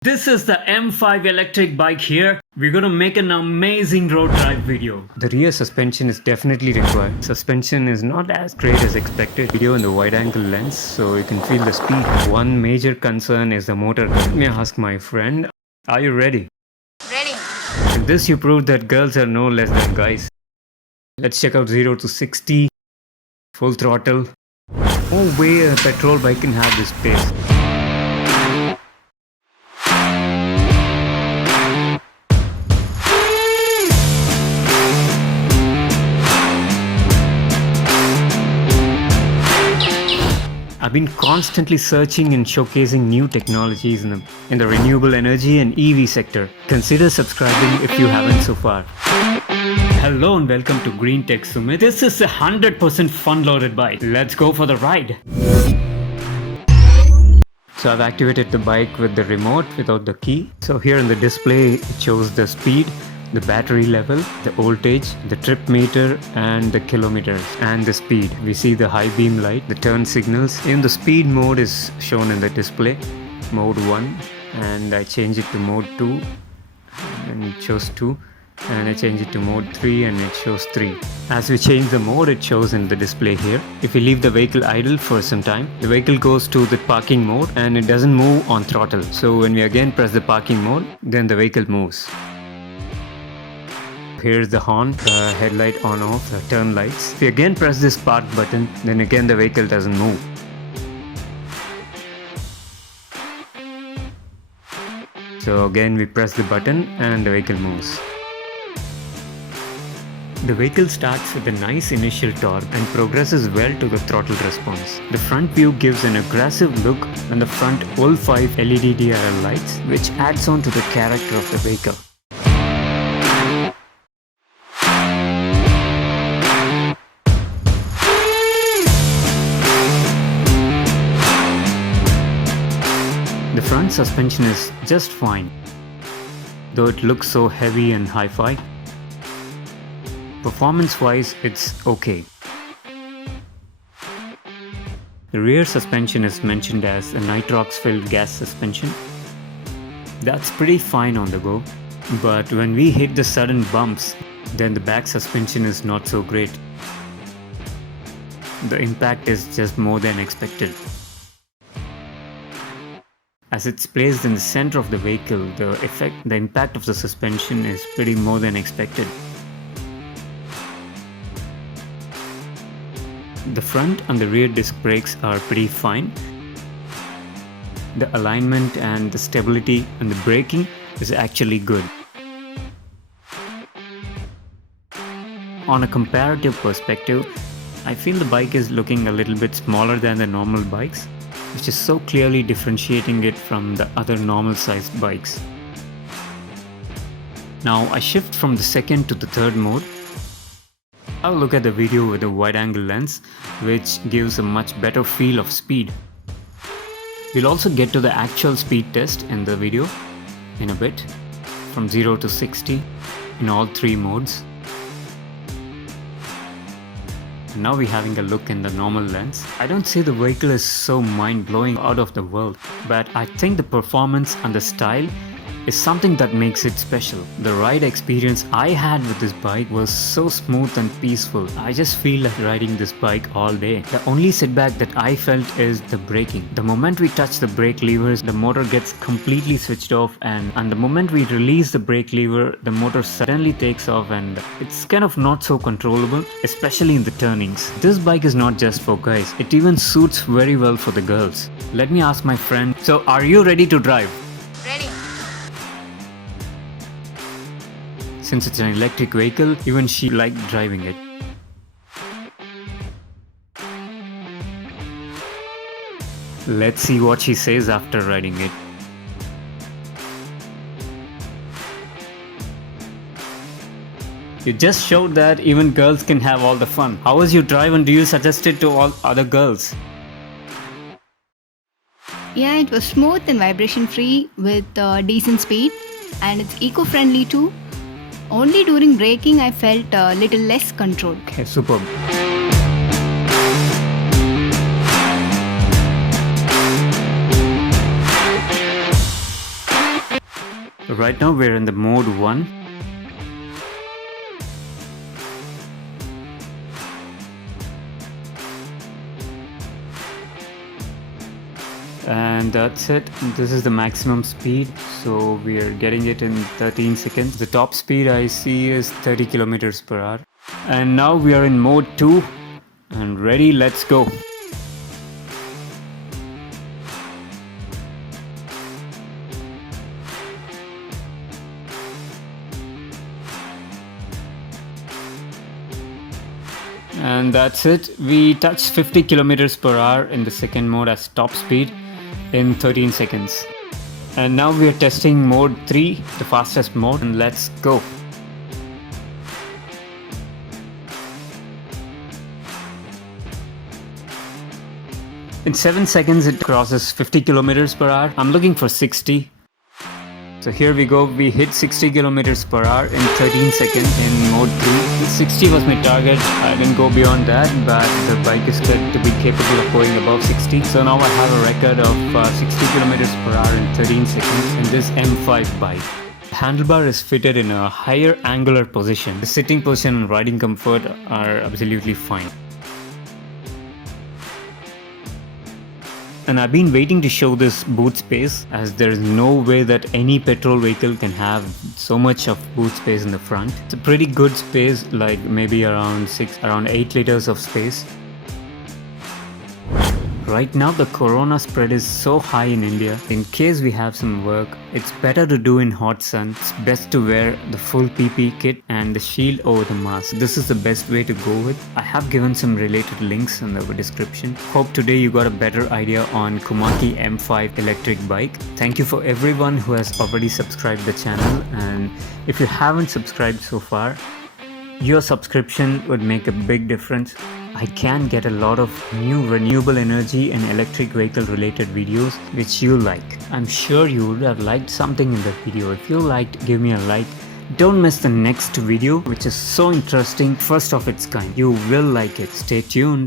This is the M5 electric bike here. We're gonna make an amazing road drive video. The rear suspension is definitely required. Suspension is not as great as expected. Video in the wide angle lens so you can feel the speed. One major concern is the motor. Let me ask my friend, are you ready? Ready. In this you proved that girls are no less than guys. Let's check out 0 to 60. Full throttle. No way a petrol bike can have this pace. I've been constantly searching and showcasing new technologies in the renewable energy and EV sector. Consider subscribing if you haven't so far. Hello and welcome to Green Tech Sumit. This is a 100% fun-loaded bike. Let's go for the ride. So I've activated the bike with the remote without the key. So here in the display it shows the speed, the battery level, the voltage, the trip meter and the kilometers and the speed. We see the high beam light, the turn signals. In the speed mode is shown in the display, mode 1, and I change it to mode 2 and it shows 2, and I change it to mode 3 and it shows 3. As we change the mode, it shows in the display here. If we leave the vehicle idle for some time, the vehicle goes to the parking mode and it doesn't move on throttle. So when we again press the parking mode, then the vehicle moves. Here's the horn, the headlight on off, the turn lights. If we again press this park button, then again the vehicle doesn't move. So again we press the button and the vehicle moves. The vehicle starts with a nice initial torque and progresses well to the throttle response. The front view gives an aggressive look and the front all 5 LED DRL lights, which adds on to the character of the vehicle. The front suspension is just fine, though it looks so heavy and hi-fi. Performance-wise, it's okay. The rear suspension is mentioned as a Nitrox-filled gas suspension. That's pretty fine on the go, but when we hit the sudden bumps, then the back suspension is not so great. The impact is just more than expected. As it's placed in the center of the vehicle, the impact of the suspension is pretty more than expected. The front and the rear disc brakes are pretty fine. The alignment and the stability and the braking is actually good. On a comparative perspective, I feel the bike is looking a little bit smaller than the normal bikes, which is so clearly differentiating it from the other normal sized bikes. Now I shift from the second to the third mode. I'll look at the video with a wide angle lens, which gives a much better feel of speed. We'll also get to the actual speed test in the video in a bit, from 0 to 60 in all 3 modes. Now we're having a look in the normal lens. I don't say the vehicle is so mind-blowing out of the world, but I think the performance and the style is something that makes it special. The ride experience I had with this bike was so smooth and peaceful. I just feel like riding this bike all day. The only setback that I felt is the braking. The moment we touch the brake levers, the motor gets completely switched off, and the moment we release the brake lever, the motor suddenly takes off and it's kind of not so controllable, especially in the turnings. This bike is not just for guys, it even suits very well for the girls. Let me ask my friend, so are you ready to drive? Ready. Since it's an electric vehicle, even she liked driving it. Let's see what she says after riding it. You just showed that even girls can have all the fun. How was your drive and do you suggest it to all other girls? Yeah, it was smooth and vibration free with decent speed, and it's eco-friendly too. Only during braking I felt a little less control. Okay, superb. Right now we're in the mode 1. And that's it. This is the maximum speed, so we are getting it in 13 seconds. The top speed I see is 30 kilometers per hour. And now we are in mode 2 and ready, let's go. And that's it. We touched 50 kilometers per hour in the second mode as top speed in 13 seconds. And now we are testing mode 3, the fastest mode, and let's go. In 7 seconds it crosses 50 kilometers per hour. I'm looking for 60. So here we go, we hit 60 kilometers per hour in 13 seconds in mode 3. 60 was my target, I didn't go beyond that, but the bike is said to be capable of going above 60. So now I have a record of 60 kilometers per hour in 13 seconds in this M5 bike. The handlebar is fitted in a higher angular position. The sitting position and riding comfort are absolutely fine. And I've been waiting to show this boot space, as there is no way that any petrol vehicle can have so much of boot space in the front. It's a pretty good space, like maybe around 8 liters of space. Right now the corona spread is so high in India. In case we have some work, it's better to do in hot sun. It's best to wear the full PP kit and the shield over the mask. This is the best way to go with. I have given some related links in the description. Hope today you got a better idea on Komaki M5 electric bike. Thank you for everyone who has already subscribed the channel, and if you haven't subscribed so far, your subscription would make a big difference. I can get a lot of new renewable energy and electric vehicle related videos which you like. I'm sure you would have liked something in that video. If you liked, give me a like. Don't miss the next video, which is so interesting, first of its kind. You will like it. Stay tuned.